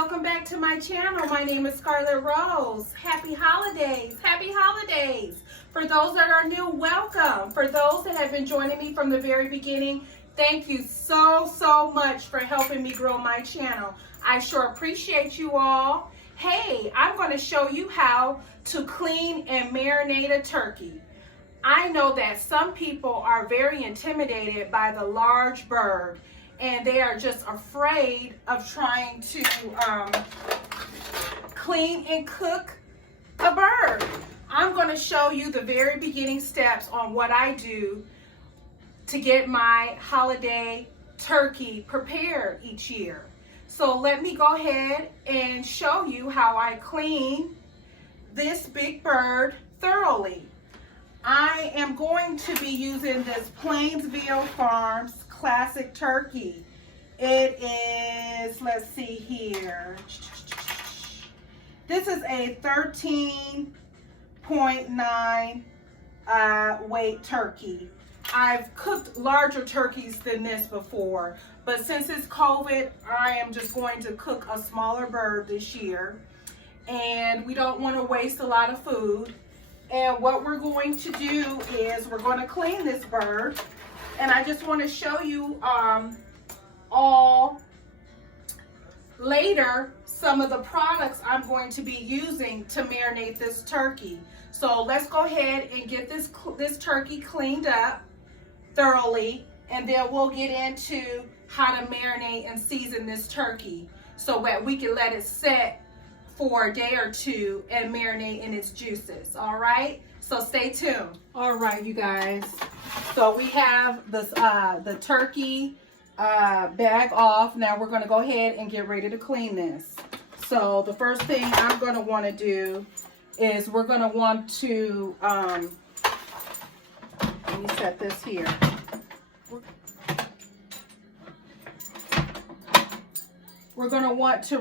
welcome back to my channel. My name is Scarlett Rose. Happy holidays, happy holidays. For those that are new, welcome. For those that have been joining me from the very beginning, thank you so much for helping me grow my channel. I sure appreciate you all. Hey, I'm going to show you how to clean and marinate a turkey. I know that some people are very intimidated by the large bird, and they are just afraid of trying to clean and cook a bird. I'm going to show you the very beginning steps on what I do to get my holiday turkey prepared each year. So let me go ahead and show you how I clean this big bird thoroughly. I am going to be using this Plainsville Farms Classic Turkey. It is, let's see here. This is a 13.9 weight turkey. I've cooked larger turkeys than this before, but since it's COVID, I am just going to cook a smaller bird this year. And we don't want to waste a lot of food. And what we're going to do is we're going to clean this bird. And I just want to show you all later some of the products I'm going to be using to marinate this turkey. So let's go ahead and get this turkey cleaned up thoroughly, and then we'll get into how to marinate and season this turkey so that we can let it set for a day or two and marinate in its juices. All right, so stay tuned. All right, you guys, so we have this the turkey bag off. Now we're going to go ahead and get ready to clean this. So the first thing I'm going to want to do is we're going to want to let me set this here. We're going to want to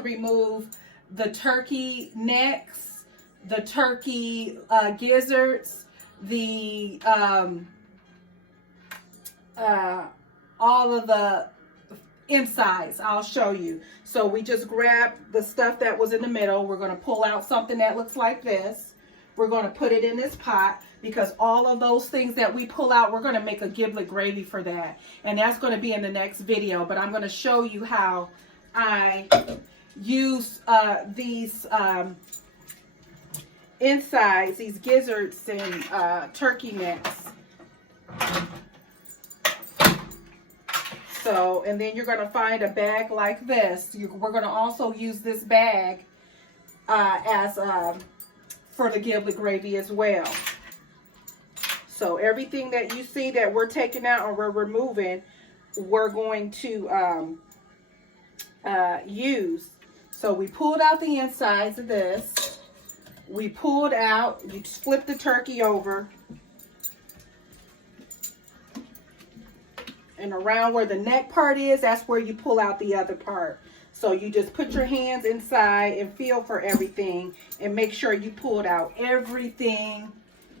remove the turkey necks, the turkey gizzards, the all of the insides. I'll show you. So we just grab the stuff that was in the middle. We're going to pull out something that looks like this. We're going to put it in this pot, because all of those things that we pull out, we're going to make a giblet gravy for that. And that's going to be in the next video. But I'm going to show you how I use these insides, these gizzards and turkey necks. So, and then you're going to find a bag like this. We're going to also use this bag as for the giblet gravy as well. So everything that you see that we're taking out or we're removing, we're going to use. So we pulled out the insides of this. We pulled out, you flip the turkey over. And around where the neck part is, that's where you pull out the other part. So you just put your hands inside and feel for everything and make sure you pulled out everything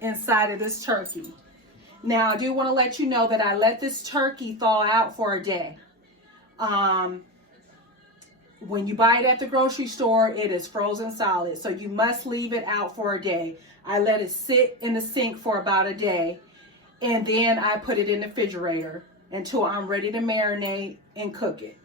inside of this turkey. Now I do want to let you know that I let this turkey thaw out for a day. When you buy it at the grocery store, it is frozen solid, so you must leave it out for a day. I let it sit in the sink for about a day, and then I put it in the refrigerator until I'm ready to marinate and cook it.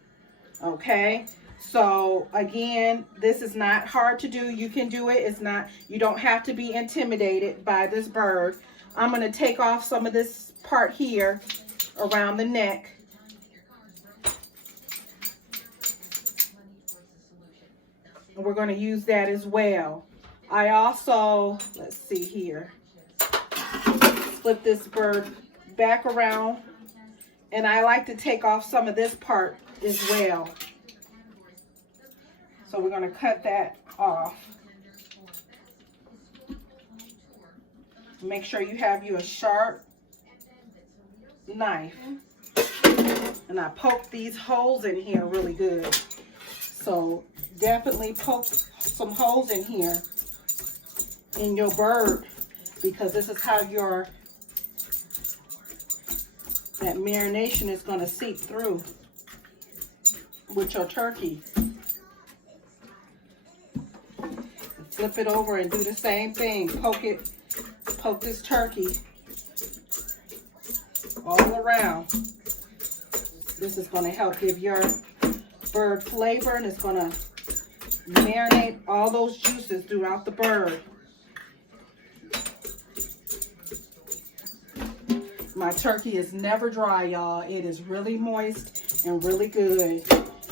Okay, so again, this is not hard to do. You can do it. It's not, you don't have to be intimidated by this bird. I'm going to take off some of this part here around the neck. And we're going to use that as well. I also, let's see here, flip this bird back around. And I like to take off some of this part as well. So we're going to cut that off. Make sure you have you a sharp knife. And I poke these holes in here really good. So definitely poke some holes in here in your bird, because this is how that marination is going to seep through. with your turkey. Flip it over and do the same thing. Poke this turkey all around. This is going to help give your bird flavor, and it's going to marinate all those juices throughout the bird. My turkey is never dry, y'all. It is really moist and really good.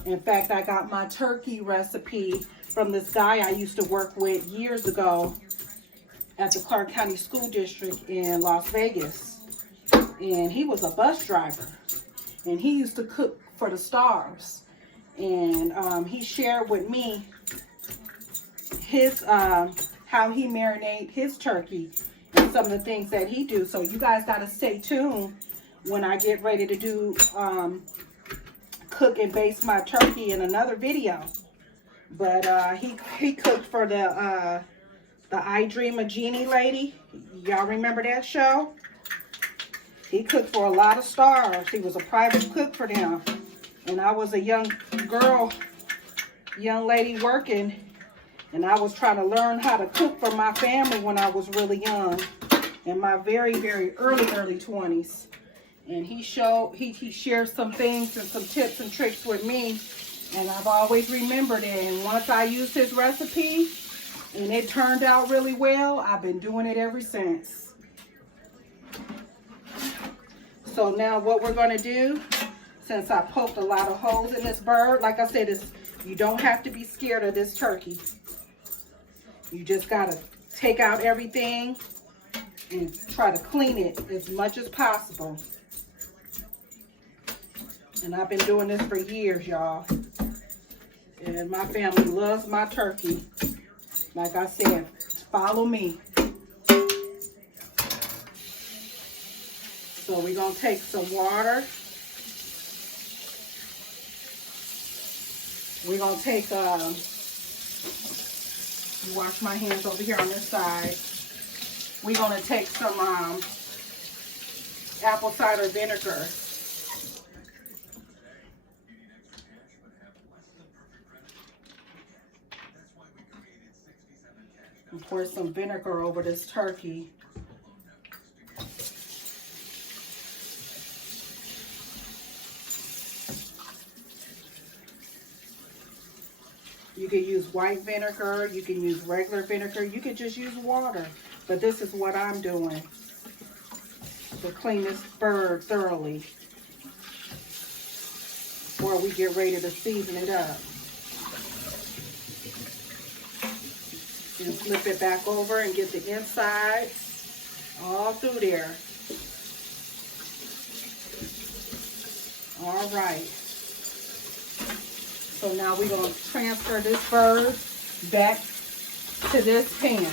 In fact, I got my turkey recipe from this guy I used to work with years ago at the Clark County School District in Las Vegas. And he was a bus driver. And he used to cook for the stars. And he shared with me his how he marinate his turkey and some of the things that he do. So you guys got to stay tuned when I get ready to do cook and baste my turkey in another video. But he cooked for the I Dream a Genie lady. Y'all remember that show? He cooked for a lot of stars. He was a private cook for them. And I was a young lady working, and I was trying to learn how to cook for my family when I was really young, in my very, very early 20s. And he shared some things and some tips and tricks with me, and I've always remembered it. And once I used his recipe and it turned out really well, I've been doing it ever since. So now what we're going to do, since I poked a lot of holes in this bird, like I said, you don't have to be scared of this turkey. You just got to take out everything and try to clean it as much as possible. And I've been doing this for years, y'all. And my family loves my turkey. Like I said, follow me. So we're going to take some water. We're going to take, wash my hands over here on this side. We're going to take some apple cider vinegar. And pour some vinegar over this turkey. You can use white vinegar, you can use regular vinegar, you can just use water. But this is what I'm doing to clean this bird thoroughly before we get ready to season it up. And flip it back over and get the inside all through there. All right. So now we're going to transfer this bird back to this pan.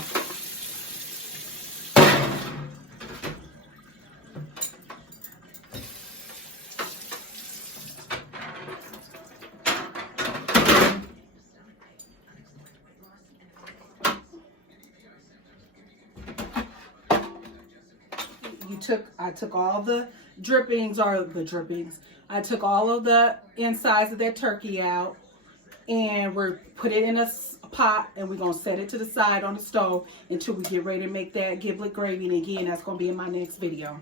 I took all the drippings, I took all of the insides of that turkey out, and we're put it in a pot, and we're going to set it to the side on the stove until we get ready to make that giblet gravy. And again, that's going to be in my next video.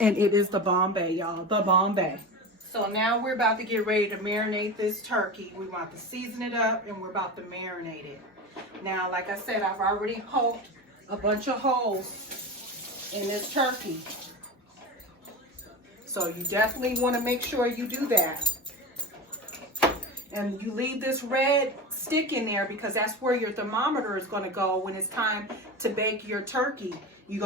And it is the Bombay, y'all, the Bombay. So now we're about to get ready to marinate this turkey. We want to season it up, and we're about to marinate it. Now, like I said, I've already poked a bunch of holes in this turkey. So you definitely want to make sure you do that. And you leave this red stick in there because that's where your thermometer is going to go when it's time to bake your turkey. You're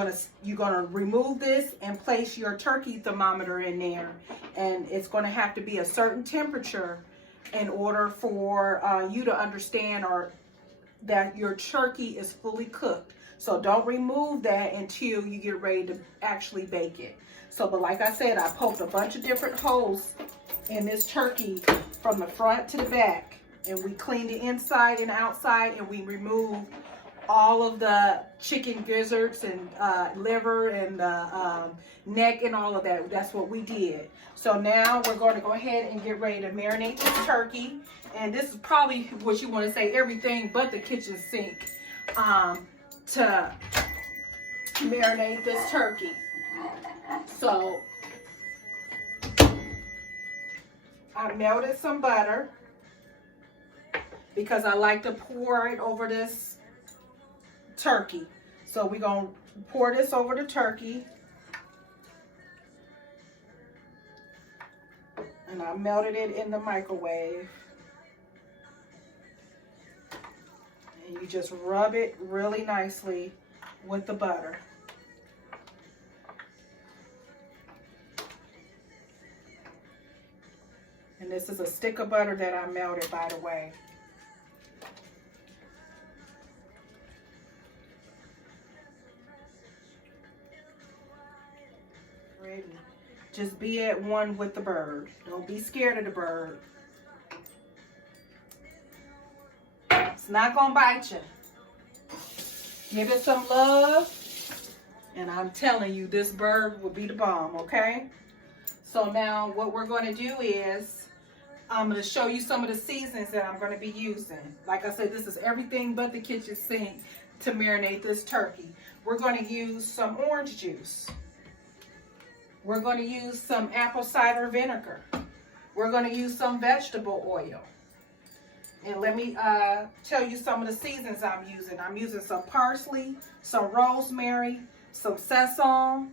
gonna remove this and place your turkey thermometer in there, and it's going to have to be a certain temperature in order for you to understand that your turkey is fully cooked. So don't remove that until you get ready to actually bake it. So, but like I said, I poked a bunch of different holes in this turkey from the front to the back. And we cleaned the inside and outside, and we removed all of the chicken gizzards and liver and the neck and all of that. That's what we did. So now we're going to go ahead and get ready to marinate this turkey. And this is probably what you want to say, everything but the kitchen sink, to marinate this turkey. So I melted some butter because I like to pour it over this turkey. So we're going to pour this over the turkey. And I melted it in the microwave. And you just rub it really nicely with the butter. And this is a stick of butter that I melted, by the way. Ready. Just be at one with the bird. Don't be scared of the bird. It's not gonna bite you. Give it some love. And I'm telling you, this bird will be the bomb, okay? So now what we're gonna do is, I'm going to show you some of the seasonings that I'm going to be using. Like I said, this is everything but the kitchen sink to marinate this turkey. We're going to use some orange juice. We're going to use some apple cider vinegar. We're going to use some vegetable oil. And let me tell you some of the seasonings I'm using. I'm using some parsley, some rosemary, some sesame,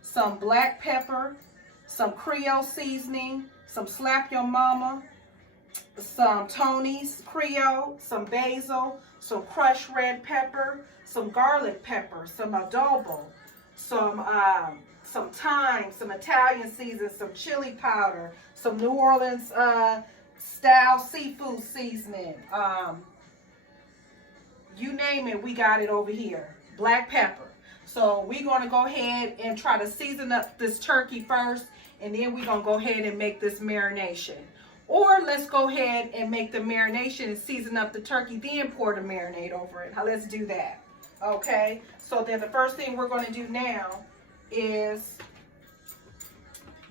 some black pepper, some Creole seasoning, some Slap Your Mama, some Tony's Creole, some basil, some crushed red pepper, some garlic pepper, some adobo, some thyme, some Italian seasoning, some chili powder, some New Orleans style seafood seasoning. You name it, we got it over here. Black pepper. So we're going to go ahead and try to season up this turkey first, and then we're going to go ahead and make this marination. Or let's go ahead and make the marination and season up the turkey, then pour the marinade over it. Now let's do that. Okay, so then the first thing we're going to do now is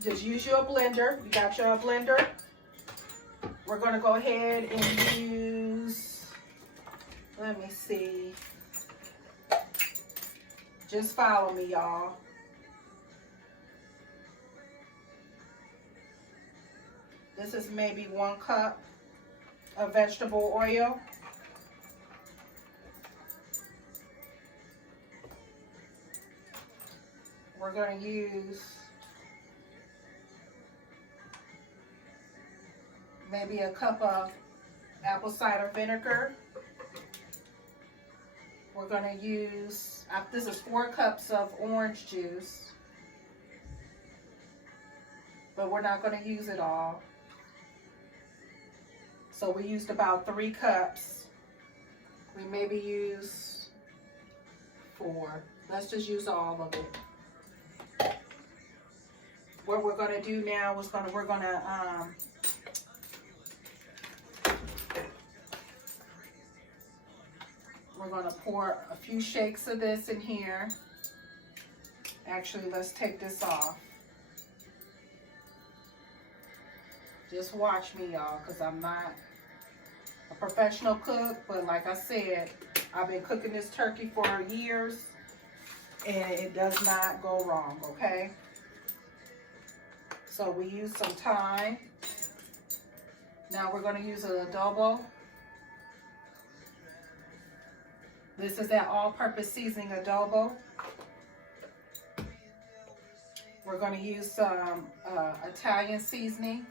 just use your blender. You got your blender. We're going to go ahead and use, let me see. Just follow me, y'all. This is maybe 1 cup of vegetable oil. We're going to use maybe a cup of apple cider vinegar. We're going to use, this is 4 cups of orange juice, but we're not going to use it all. So we used about 3 cups. We maybe use 4. Let's just use all of it. What we're going to do now is we're going to pour a few shakes of this in here. Actually, let's take this off. Just watch me, y'all, because I'm not a professional cook, but like I said, I've been cooking this turkey for years, and it does not go wrong, okay? So we use some thyme. Now we're going to use an adobo. This is that all-purpose seasoning adobo. We're going to use some Italian seasoning.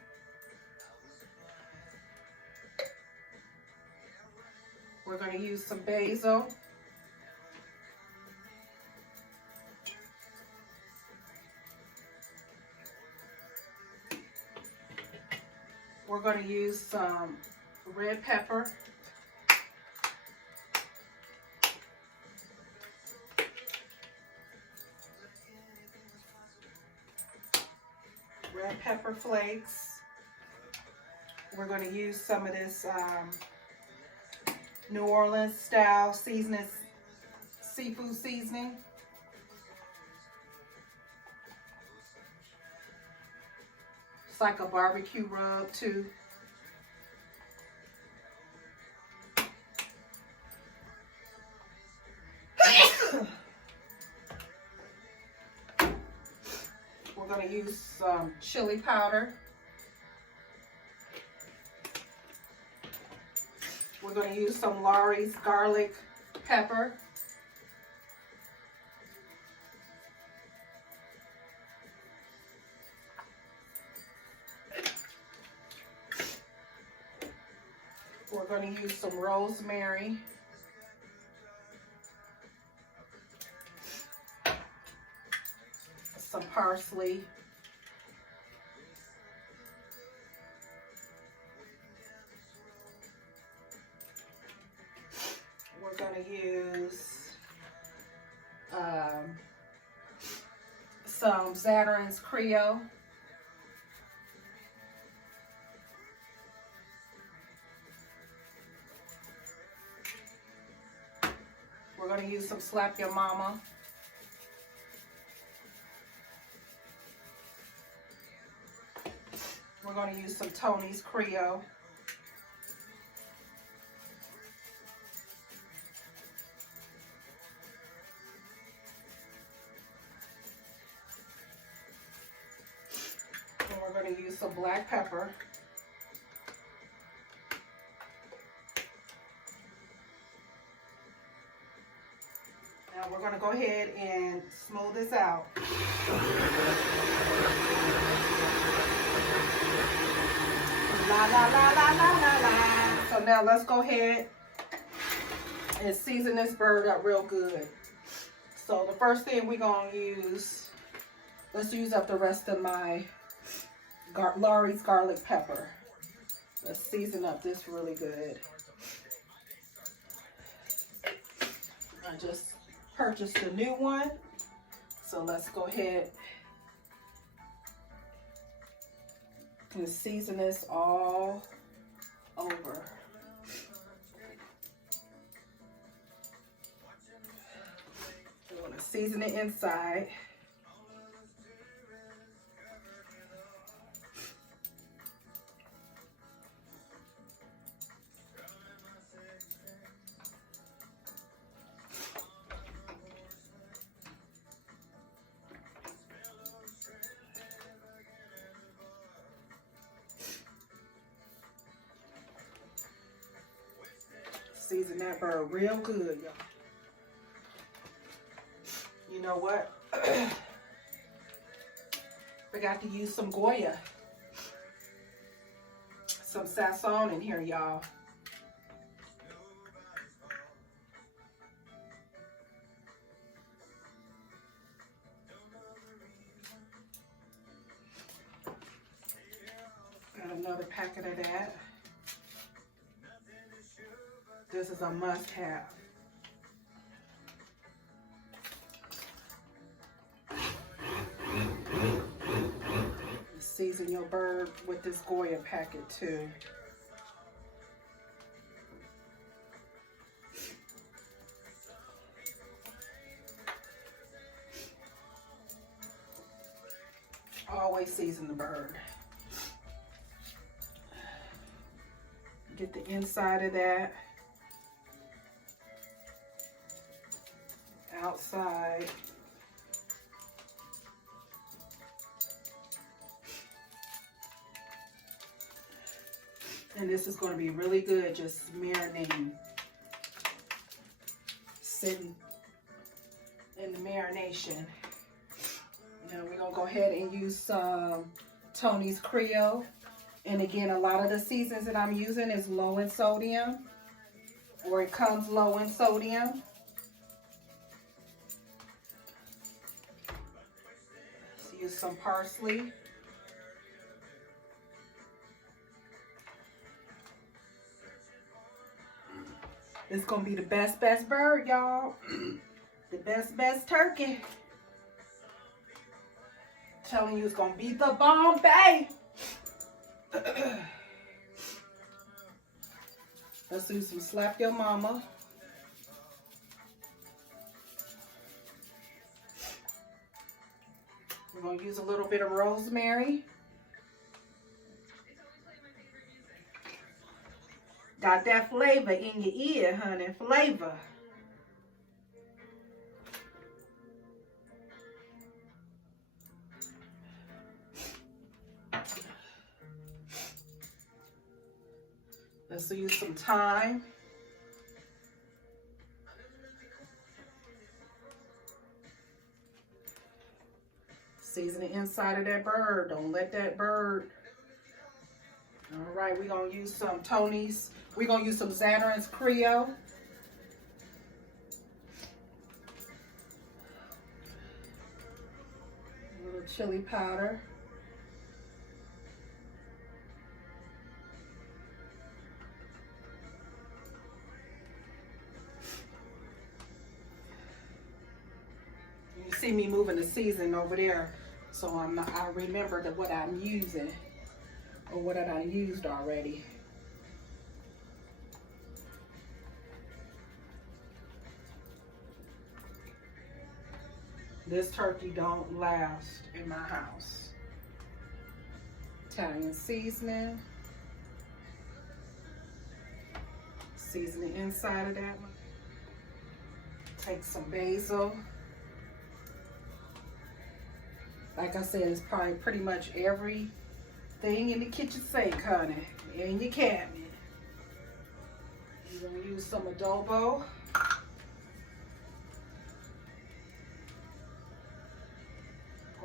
We're going to use some basil. We're going to use some red pepper. Red pepper flakes. We're going to use some of this New Orleans style seasoning seafood seasoning. It's like a barbecue rub too. We're going to use some chili powder. We're going to use some Lawry's garlic pepper. We're going to use some rosemary. Some parsley. We're going to use some Zatarains Creole. We're going to use some Slap Your Mama. We're going to use some Tony's Creole. And we're going to use some black pepper. Now we're going to go ahead and smooth this out. La, la, la, la, la, la, la. So now let's go ahead and season this bird up real good. So the first thing we're going to use, let's use up the rest of my Lawry's garlic pepper. Let's season up this really good. I just purchased a new one. So let's go ahead and season this all over. I want to season it inside. Season that bird real good, y'all. You know what? Forgot to use some Goya. Some Sazon in here, y'all. Got another packet of that. This is a must-have. Season your bird with this Goya packet too. Always season the bird. Get the inside of that. Outside. And this is going to be really good, just marinating, sitting in the marination. Now we're going to go ahead and use some Tony's Creole. And again, a lot of the seasons that I'm using is low in sodium, or it comes low in sodium. Let's use some parsley. It's gonna be the best bird, y'all. The best turkey. Telling you, it's gonna be the Bombay. Let's do some Slap Your Mama. We're gonna use a little bit of rosemary. Got that flavor in your ear, honey, flavor. Let's use some thyme. Season the inside of that bird. Don't let that bird. All right, we're gonna use some Tony's. We're gonna use some Zatarains Creole. A little chili powder. You see me moving the seasoning over there, so I remember what I'm using or what I used already. This turkey don't last in my house. Italian seasoning. Season the inside of that one. Take some basil. Like I said, it's probably pretty much everything in the kitchen sink, honey, in your cabinet. You're gonna use some adobo.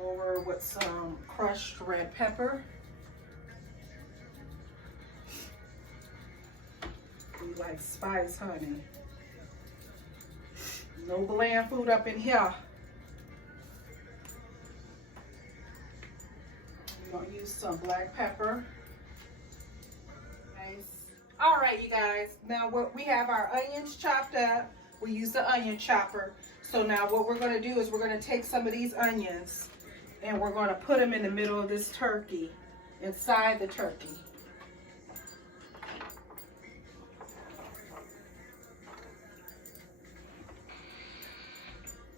Over with some crushed red pepper. We like spice, honey. No bland food up in here. We're gonna use some black pepper. Nice. All right, you guys. Now we have our onions chopped up. We use the onion chopper. So now what we're gonna do is we're gonna take some of these onions and we're gonna put them in the middle of this turkey, inside the turkey.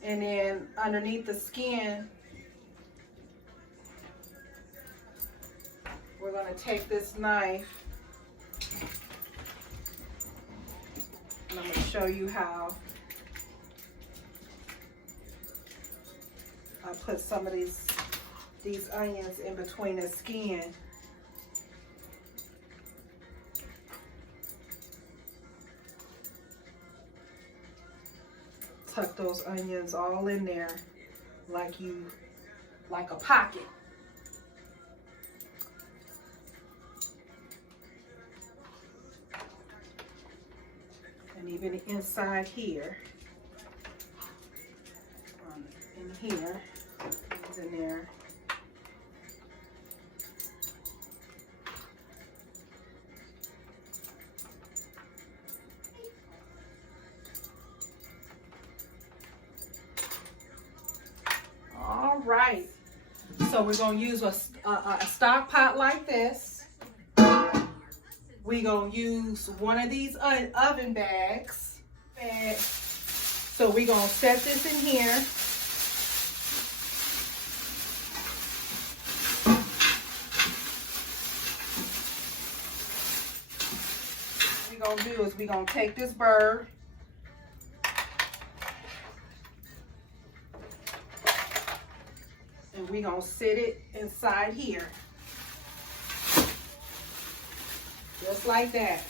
And then underneath the skin, we're gonna take this knife, and I'm gonna show you how I put some of these onions in between the skin. Tuck those onions all in there like a pocket. And even inside here, in here, it's in there. All right, so we're gonna use a stock pot like this. We're gonna use one of these oven bags. So we're gonna set this in here. What we're gonna do is we're gonna take this bird, and we're gonna sit it inside here. Just like that.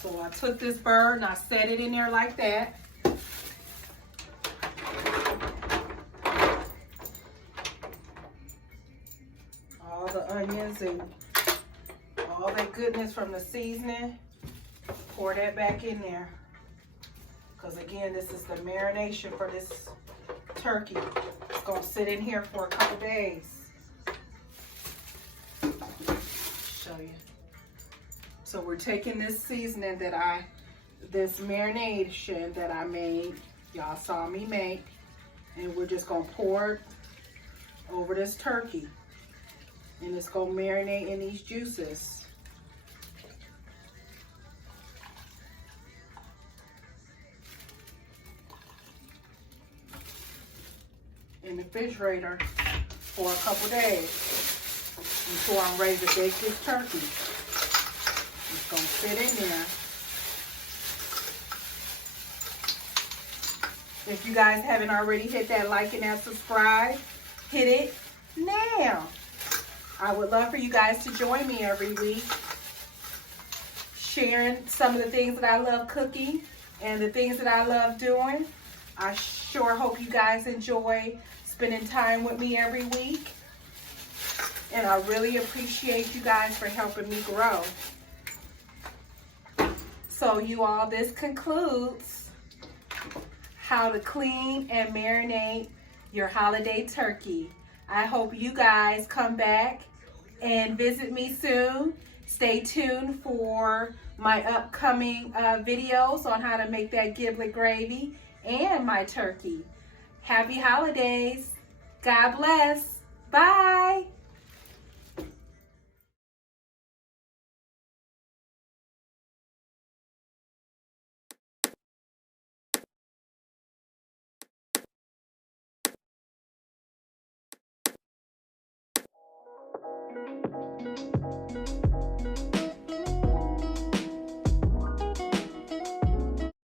So I took this bird and I set it in there like that. All the onions and all that goodness from the seasoning, pour that back in there. Because again, this is the marination for this turkey. It's gonna sit in here for a couple days. Show you. So we're taking this seasoning this marination that I made, y'all saw me make, and we're just gonna pour it over this turkey. And it's gonna marinate in these juices. in the refrigerator for a couple days until I'm ready to bake this turkey. It's gonna sit in there. If you guys haven't already hit that like and that subscribe, hit it now. I would love for you guys to join me every week, sharing some of the things that I love cooking and the things that I love doing. I sure hope you guys enjoy spending time with me every week. And I really appreciate you guys for helping me grow. So you all, this concludes how to clean and marinate your holiday turkey. I hope you guys come back and visit me soon. Stay tuned for my upcoming videos on how to make that giblet gravy and my turkey. Happy holidays. God bless. Bye.